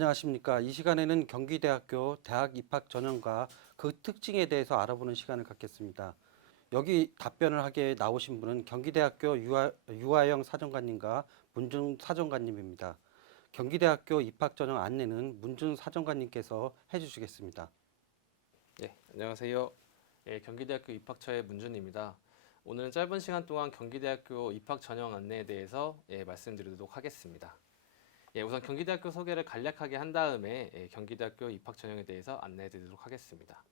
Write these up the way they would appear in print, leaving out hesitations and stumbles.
안녕하십니까. 이 시간에는 경기대학교 대학 입학 전형과 그 특징에 대해서 알아보는 시간을 갖겠습니다. 여기 답변을 하게 나오신 분은 경기대학교 유아영 사정관님과 문준 사정관님입니다. 경기대학교 입학 전형 안내는 문준 사정관님께서 해주시겠습니다. 네, 안녕하세요. 경기대학교 입학처의 문준입니다. 오늘은 짧은 시간 동안 경기대학교 입학 전형 안내에 대해서 말씀드리도록 하겠습니다. 우선 경기대학교 소개를 간략하게 한 다음에 경기대학교 입학 전형에 대해서 안내해 드리도록 하겠습니다.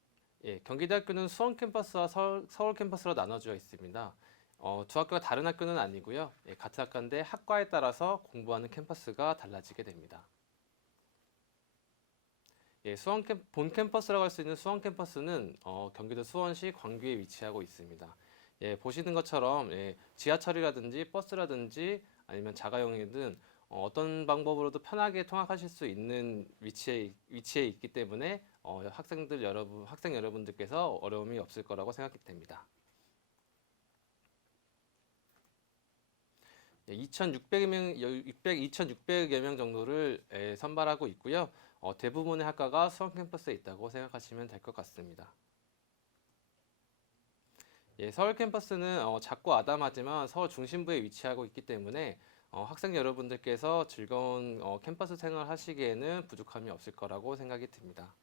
경기대학교는 수원 캠퍼스와 서울 캠퍼스로 나눠져 있습니다. 두 학교가 다른 학교는 아니고요. 같은 학과인데 학과에 따라서 공부하는 캠퍼스가 달라지게 됩니다. 본 캠퍼스라고 할 수 있는 수원 캠퍼스는 경기도 수원시 광교에 위치하고 있습니다. 보시는 것처럼 지하철이라든지 버스라든지 아니면 자가용이든 어떤 방법으로도 편하게 통학하실 수 있는 위치에 있기 때문에 학생 여러분들께서 어려움이 없을 거라고 생각이 됩니다. 2,600여 명 정도를 선발하고 있고요. 대부분의 학과가 수원 캠퍼스에 있다고 생각하시면 될 것 같습니다. 서울 캠퍼스는 작고 아담하지만 서울 중심부에 위치하고 있기 때문에 학생 여러분들께서 즐거운 캠퍼스 생활 하시기에는 부족함이 없을 거라고 생각이 듭니다.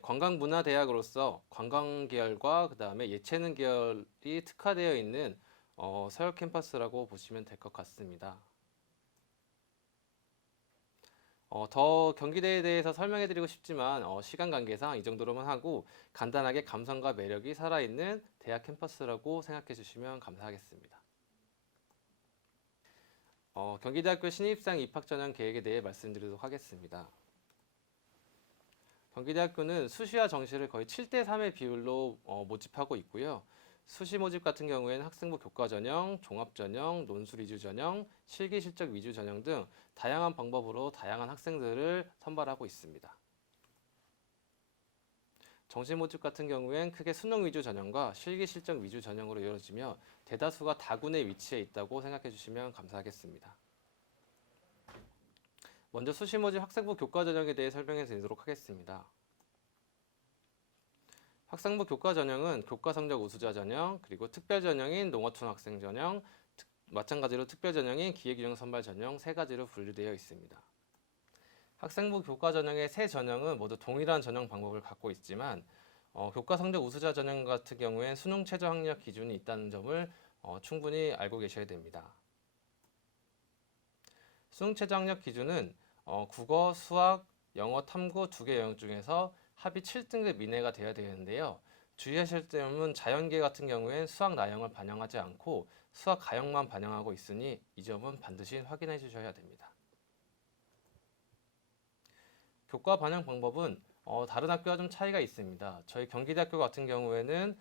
관광문화대학으로서 관광 계열과 그 다음에 예체능 계열이 특화되어 있는 서울 캠퍼스라고 보시면 될 것 같습니다. 더 경기대에 대해서 설명해 드리고 싶지만 시간 관계상 이 정도로만 하고 간단하게 감성과 매력이 살아있는 대학 캠퍼스라고 생각해 주시면 감사하겠습니다. 경기대학교 신입생 입학 전형 계획에 대해 말씀드리도록 하겠습니다. 경기대학교는 수시와 정시를 거의 7대3의 비율로 모집하고 있고요. 수시 모집 같은 경우에는 학생부 교과 전형, 종합 전형, 논술 위주 전형, 실기 실적 위주 전형 등 다양한 방법으로 다양한 학생들을 선발하고 있습니다. 정시 모집 같은 경우엔 크게 수능 위주 전형과 실기 실적 위주 전형으로 이루어지며 대다수가 다군에 위치해 있다고 생각해 주시면 감사하겠습니다. 먼저 수시 모집 학생부 교과 전형에 대해 설명해 드리도록 하겠습니다. 학생부 교과 전형은 교과 성적 우수자 전형, 그리고 특별 전형인 농어촌 학생 전형, 마찬가지로 특별 전형인 기회균형 선발 전형 세 가지로 분류되어 있습니다. 학생부 교과 전형의 세 전형은 모두 동일한 전형 방법을 갖고 있지만 교과 성적 우수자 전형 같은 경우엔 수능 최저 학력 기준이 있다는 점을 충분히 알고 계셔야 됩니다. 수능 최저 학력 기준은 국어, 수학, 영어, 탐구 두 개 영역 중에서 합이 7등급 이내가 되어야 되는데요. 주의하실 점은 자연계 같은 경우엔 수학 나형을 반영하지 않고 수학 가형만 반영하고 있으니 이 점은 반드시 확인해 주셔야 됩니다. 교과 반영 방법은 다른 학교와 좀 차이가 있습니다. 저희 경기대학교 같은 경우에는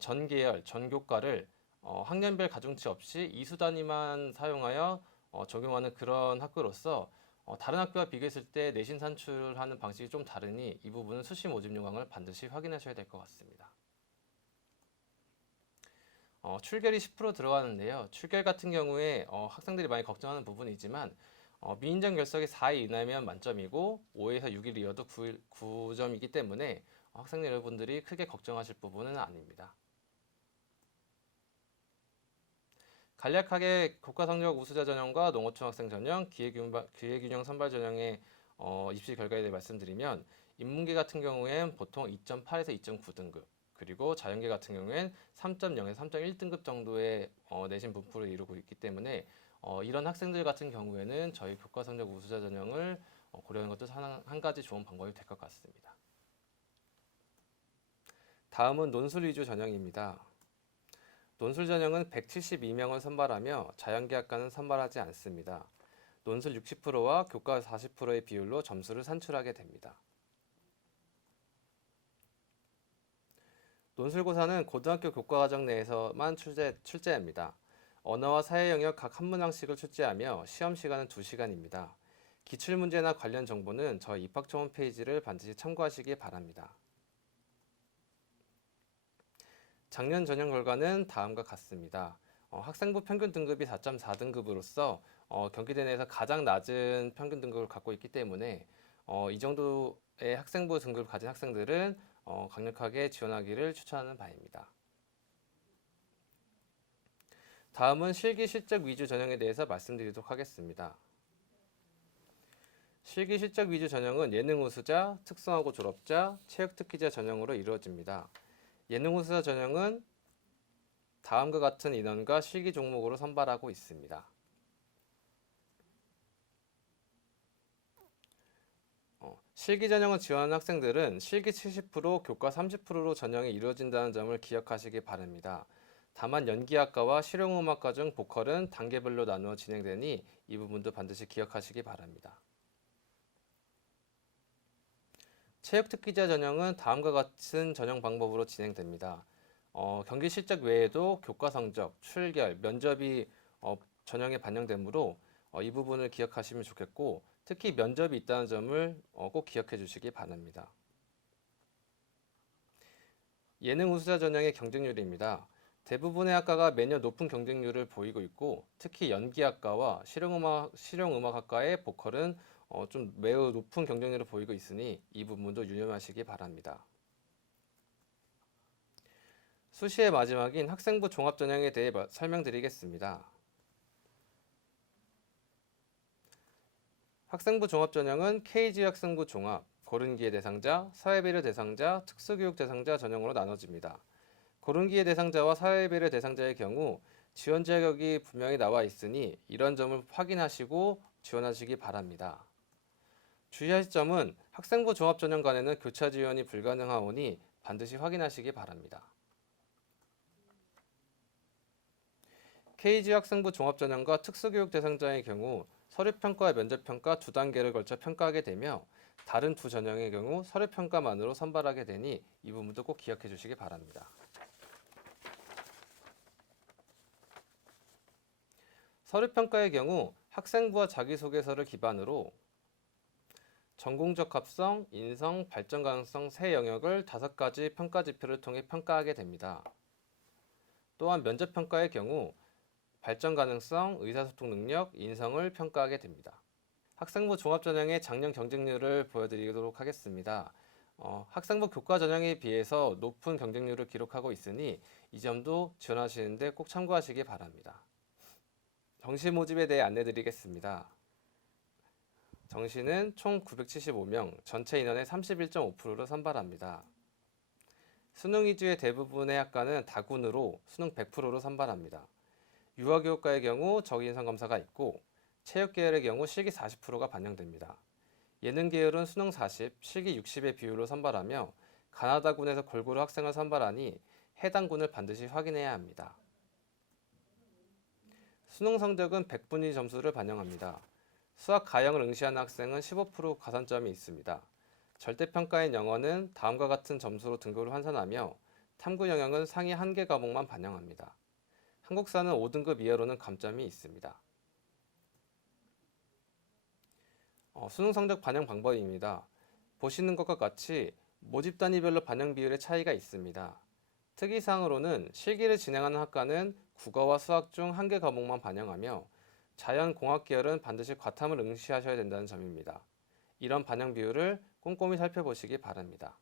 전 계열, 전 교과를 학년별 가중치 없이 이수 단위만 사용하여 적용하는 그런 학교로서 다른 학교와 비교했을 때 내신 산출하는 방식이 좀 다르니 이 부분은 수시 모집 요강을 반드시 확인하셔야 될 것 같습니다. 출결이 10% 들어가는데요. 출결 같은 경우에 학생들이 많이 걱정하는 부분이지만 미인정 결석이 4일 이내면 만점이고 5에서 6일이어도 9점이기 때문에 학생 여러분들이 크게 걱정하실 부분은 아닙니다. 간략하게 교과 성적 우수자 전형과 농어촌 학생 전형, 기회균형 선발 전형의 입시 결과에 대해 말씀드리면 인문계 같은 경우엔 보통 2.8에서 2.9등급 그리고 자연계 같은 경우엔 3.0에서 3.1등급 정도의 내신 분포를 이루고 있기 때문에 이런 학생들 같은 경우에는 저희 교과 성적 우수자 전형을 고려하는 것도 한 가지 좋은 방법이 될 것 같습니다. 다음은 논술 위주 전형입니다. 논술 전형은 172명을 선발하며 자연계 학과는 선발하지 않습니다. 논술 60%와 교과 40%의 비율로 점수를 산출하게 됩니다. 논술고사는 고등학교 교과과정 내에서만 출제합니다. 언어와 사회 영역 각 한 문항씩을 출제하며 시험 시간은 2시간입니다. 기출문제나 관련 정보는 저희 입학처 홈페이지를 반드시 참고하시기 바랍니다. 작년 전형 결과는 다음과 같습니다. 학생부 평균 등급이 4.4등급으로서 경기대 내에서 가장 낮은 평균 등급을 갖고 있기 때문에 이 정도의 학생부 등급을 가진 학생들은 강력하게 지원하기를 추천하는 바입니다. 다음은 실기 실적 위주 전형에 대해서 말씀드리도록 하겠습니다. 실기 실적 위주 전형은 예능 우수자, 특성화고 졸업자, 체육 특기자 전형으로 이루어집니다. 예능 우수자 전형은 다음과 같은 인원과 실기 종목으로 선발하고 있습니다. 실기 전형을 지원하는 학생들은 실기 70%, 교과 30%로 전형이 이루어진다는 점을 기억하시기 바랍니다. 다만 연기학과와 실용음악과 중 보컬은 단계별로 나누어 진행되니 이 부분도 반드시 기억하시기 바랍니다. 체육특기자 전형은 다음과 같은 전형 방법으로 진행됩니다. 경기 실적 외에도 교과 성적, 출결, 면접이 전형에 반영되므로 이 부분을 기억하시면 좋겠고 특히 면접이 있다는 점을 꼭 기억해 주시기 바랍니다. 예능 우수자 전형의 경쟁률입니다. 대부분의 학과가 매년 높은 경쟁률을 보이고 있고 특히 연기학과와 실용음악학과의 보컬은 좀 매우 높은 경쟁률을 보이고 있으니 이 부분도 유념하시기 바랍니다. 수시의 마지막인 학생부 종합 전형에 대해 설명드리겠습니다. 학생부 종합 전형은 KG 학생부 종합, 고른기회 대상자, 사회배려 대상자, 특수교육 대상자 전형으로 나눠집니다. 고른기회 대상자와 사회배려 대상자의 경우 지원 자격이 분명히 나와 있으니 이런 점을 확인하시고 지원하시기 바랍니다. 주의하실 점은 학생부 종합 전형간에는 교차 지원이 불가능하오니 반드시 확인하시기 바랍니다. KG 학생부 종합 전형과 특수교육 대상자의 경우 서류평가와 면접평가 두 단계를 걸쳐 평가하게 되며 다른 두 전형의 경우 서류평가만으로 선발하게 되니 이 부분도 꼭 기억해 주시기 바랍니다. 서류평가의 경우 학생부와 자기소개서를 기반으로 전공적 합성, 인성, 발전 가능성 세 영역을 5가지 평가 지표를 통해 평가하게 됩니다. 또한 면접평가의 경우 발전 가능성, 의사소통 능력, 인성을 평가하게 됩니다. 학생부 종합 전형의 작년 경쟁률을 보여드리도록 하겠습니다. 학생부 교과 전형에 비해서 높은 경쟁률을 기록하고 있으니 이 점도 지원하시는데 꼭 참고하시기 바랍니다. 정시 모집에 대해 안내드리겠습니다. 정시는 총 975명, 전체 인원의 31.5%를 선발합니다. 수능 위주의 대부분의 학과는 다군으로 수능 100%로 선발합니다. 유아교육과의 경우 적인성검사가 있고 체육계열의 경우 실기 40%가 반영됩니다. 예능계열은 수능 40, 실기 60의 비율로 선발하며 가나다군에서 골고루 학생을 선발하니 해당 군을 반드시 확인해야 합니다. 수능 성적은 100분위 점수를 반영합니다. 수학 가형을 응시하는 학생은 15% 가산점이 있습니다. 절대평가인 영어는 다음과 같은 점수로 등급을 환산하며 탐구 영역은 상위 1개 과목만 반영합니다. 한국사는 5등급 이하로는 감점이 있습니다. 수능 성적 반영 방법입니다. 보시는 것과 같이 모집 단위별로 반영 비율의 차이가 있습니다. 특이사항으로는 실기를 진행하는 학과는 국어와 수학 중 1개 과목만 반영하며 자연공학 계열은 반드시 과탐을 응시하셔야 된다는 점입니다. 이런 반영 비율을 꼼꼼히 살펴보시기 바랍니다.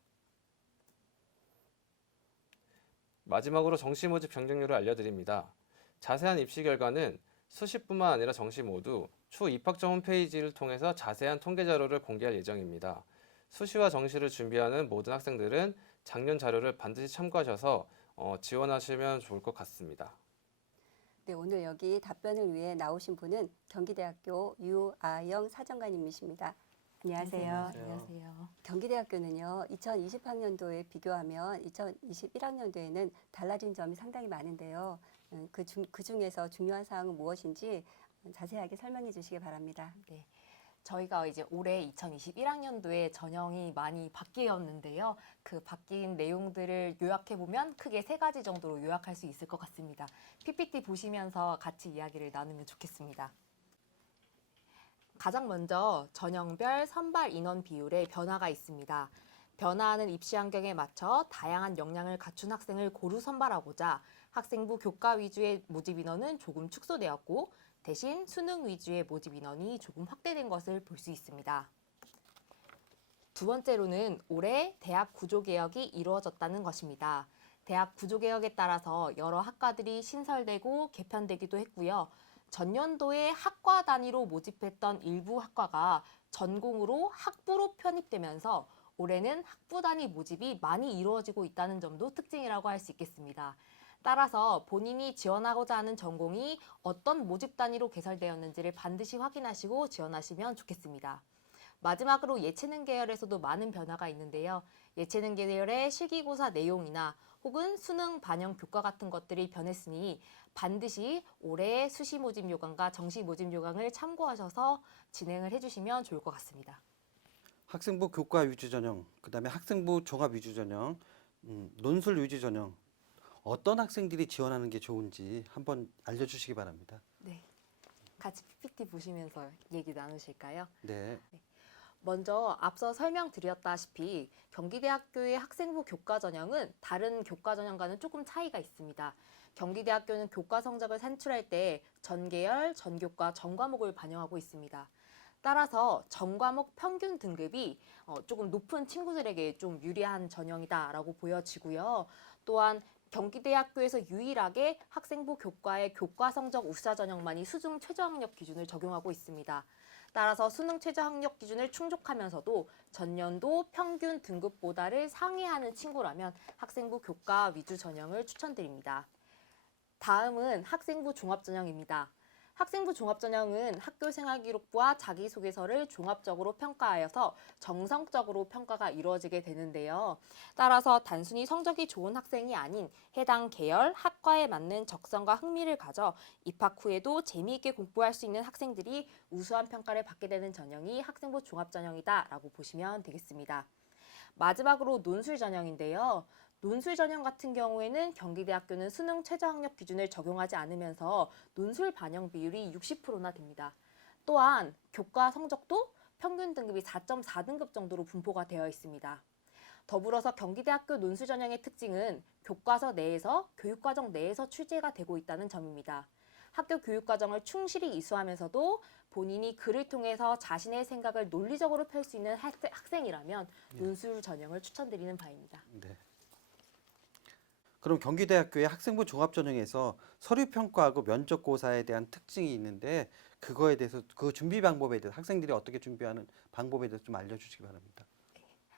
마지막으로 정시 모집 경쟁률을 알려드립니다. 자세한 입시 결과는 수시뿐만 아니라 정시 모두 추후 입학처 홈페이지를 통해서 자세한 통계 자료를 공개할 예정입니다. 수시와 정시를 준비하는 모든 학생들은 작년 자료를 반드시 참고하셔서 지원하시면 좋을 것 같습니다. 네, 오늘 여기 답변을 위해 나오신 분은 경기대학교 유아영 사정관님이십니다. 안녕하세요. 안녕하세요. 경기대학교는요, 2020학년도에 비교하면 2021학년도에는 달라진 점이 상당히 많은데요. 그 중에서 중요한 사항은 무엇인지 자세하게 설명해 주시기 바랍니다. 네. 저희가 이제 올해 2021학년도에 전형이 많이 바뀌었는데요. 그 바뀐 내용들을 요약해 보면 크게 3가지 정도로 요약할 수 있을 것 같습니다. PPT 보시면서 같이 이야기를 나누면 좋겠습니다. 가장 먼저 전형별 선발 인원 비율의 변화가 있습니다. 변화하는 입시 환경에 맞춰 다양한 역량을 갖춘 학생을 고루 선발하고자 학생부 교과 위주의 모집 인원은 조금 축소되었고 대신 수능 위주의 모집 인원이 조금 확대된 것을 볼 수 있습니다. 두 번째로는 올해 대학 구조 개혁이 이루어졌다는 것입니다. 대학 구조 개혁에 따라서 여러 학과들이 신설되고 개편되기도 했고요. 전년도에 학과 단위로 모집했던 일부 학과가 전공으로 학부로 편입되면서 올해는 학부 단위 모집이 많이 이루어지고 있다는 점도 특징이라고 할 수 있겠습니다. 따라서 본인이 지원하고자 하는 전공이 어떤 모집 단위로 개설되었는지를 반드시 확인하시고 지원하시면 좋겠습니다. 마지막으로 예체능 계열에서도 많은 변화가 있는데요. 예체능 계열의 실기고사 내용이나 혹은 수능 반영 교과 같은 것들이 변했으니 반드시 올해의 수시 모집 요강과 정시 모집 요강을 참고하셔서 진행을 해주시면 좋을 것 같습니다. 학생부 교과 위주 전형, 그다음에 학생부 종합 위주 전형, 논술 위주 전형 어떤 학생들이 지원하는 게 좋은지 한번 알려주시기 바랍니다. 네, 같이 PPT 보시면서 얘기 나누실까요? 네. 먼저 앞서 설명드렸다시피 경기대학교의 학생부 교과 전형은 다른 교과 전형과는 조금 차이가 있습니다. 경기대학교는 교과 성적을 산출할 때 전계열, 전교과, 전과목을 반영하고 있습니다. 따라서 전과목 평균 등급이 조금 높은 친구들에게 좀 유리한 전형이다라고 보여지고요. 또한 경기대학교에서 유일하게 학생부 교과의 교과 성적 우수자 전형만이 수능 최저학력 기준을 적용하고 있습니다. 따라서 수능 최저학력 기준을 충족하면서도 전년도 평균 등급보다를 상회하는 친구라면 학생부 교과 위주 전형을 추천드립니다. 다음은 학생부 종합전형입니다. 학생부 종합전형은 학교생활기록부와 자기소개서를 종합적으로 평가하여서 정성적으로 평가가 이루어지게 되는데요. 따라서 단순히 성적이 좋은 학생이 아닌 해당 계열, 학과에 맞는 적성과 흥미를 가져 입학 후에도 재미있게 공부할 수 있는 학생들이 우수한 평가를 받게 되는 전형이 학생부 종합전형이다라고 보시면 되겠습니다. 마지막으로 논술 전형인데요. 논술 전형 같은 경우에는 경기대학교는 수능 최저학력 기준을 적용하지 않으면서 논술 반영 비율이 60%나 됩니다. 또한 교과 성적도 평균 등급이 4.4등급 정도로 분포가 되어 있습니다. 더불어서 경기대학교 논술 전형의 특징은 교과서 내에서 교육과정 내에서 출제가 되고 있다는 점입니다. 학교 교육과정을 충실히 이수하면서도 본인이 글을 통해서 자신의 생각을 논리적으로 펼 수 있는 학생이라면 논술 전형을 추천드리는 바입니다. 네. 그럼 경기대학교의 학생부 종합전형에서 서류평가하고 면접고사에 대한 특징이 있는데 그거에 대해서 그 준비 방법에 대해서 학생들이 어떻게 준비하는 방법에 대해서 좀 알려주시기 바랍니다.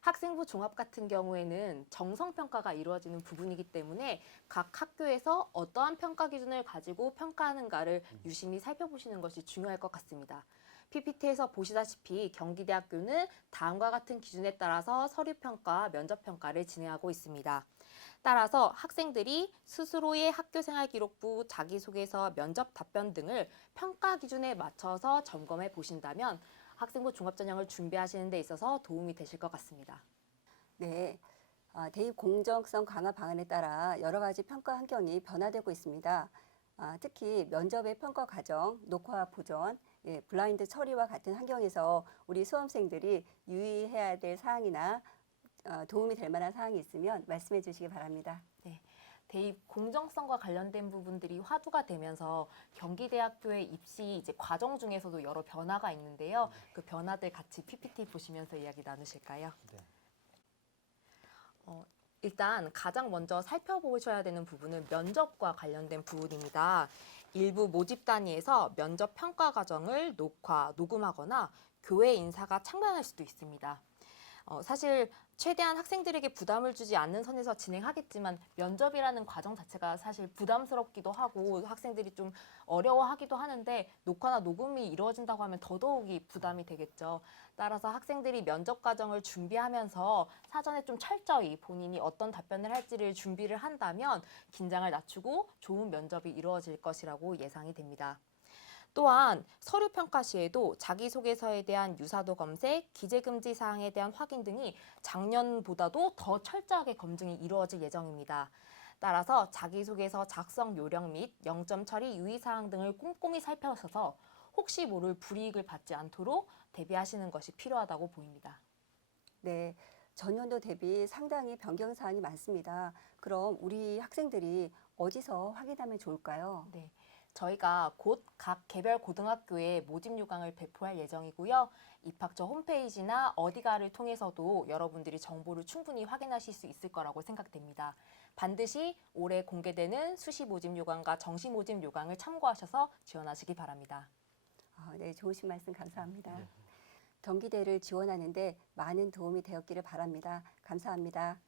학생부 종합 같은 경우에는 정성평가가 이루어지는 부분이기 때문에 각 학교에서 어떠한 평가 기준을 가지고 평가하는가를 유심히 살펴보시는 것이 중요할 것 같습니다. PPT에서 보시다시피 경기대학교는 다음과 같은 기준에 따라서 서류평가와 면접평가를 진행하고 있습니다. 따라서 학생들이 스스로의 학교생활기록부, 자기소개서, 면접 답변 등을 평가 기준에 맞춰서 점검해 보신다면 학생부 종합전형을 준비하시는 데 있어서 도움이 되실 것 같습니다. 네, 대입 공정성 강화 방안에 따라 여러 가지 평가 환경이 변화되고 있습니다. 특히 면접의 평가 과정, 녹화 보전, 블라인드 처리와 같은 환경에서 우리 수험생들이 유의해야 될 사항이나 도움이 될 만한 사항이 있으면 말씀해 주시기 바랍니다. 네, 대입 공정성과 관련된 부분들이 화두가 되면서 경기대학교의 입시 이제 과정 중에서도 여러 변화가 있는데요. 그 변화들 같이 PPT 보시면서 이야기 나누실까요? 네. 일단 가장 먼저 살펴보셔야 되는 부분은 면접과 관련된 부분입니다. 일부 모집 단위에서 면접 평가 과정을 녹음하거나 교회 인사가 창단할 수도 있습니다. 사실 최대한 학생들에게 부담을 주지 않는 선에서 진행하겠지만 면접이라는 과정 자체가 사실 부담스럽기도 하고 학생들이 좀 어려워하기도 하는데 녹화나 녹음이 이루어진다고 하면 더더욱이 부담이 되겠죠. 따라서 학생들이 면접 과정을 준비하면서 사전에 좀 철저히 본인이 어떤 답변을 할지를 준비를 한다면 긴장을 낮추고 좋은 면접이 이루어질 것이라고 예상이 됩니다. 또한 서류 평가 시에도 자기소개서에 대한 유사도 검색, 기재금지 사항에 대한 확인 등이 작년보다도 더 철저하게 검증이 이루어질 예정입니다. 따라서 자기소개서 작성 요령 및 0점 처리 유의사항 등을 꼼꼼히 살펴서 혹시 모를 불이익을 받지 않도록 대비하시는 것이 필요하다고 보입니다. 네, 전년도 대비 상당히 변경 사항이 많습니다. 그럼 우리 학생들이 어디서 확인하면 좋을까요? 네. 저희가 곧 각 개별 고등학교에 모집 요강을 배포할 예정이고요. 입학처 홈페이지나 어디가를 통해서도 여러분들이 정보를 충분히 확인하실 수 있을 거라고 생각됩니다. 반드시 올해 공개되는 수시 모집 요강과 정시 모집 요강을 참고하셔서 지원하시기 바랍니다. 네, 좋으신 말씀 감사합니다. 경기대를 지원하는데 많은 도움이 되었기를 바랍니다. 감사합니다.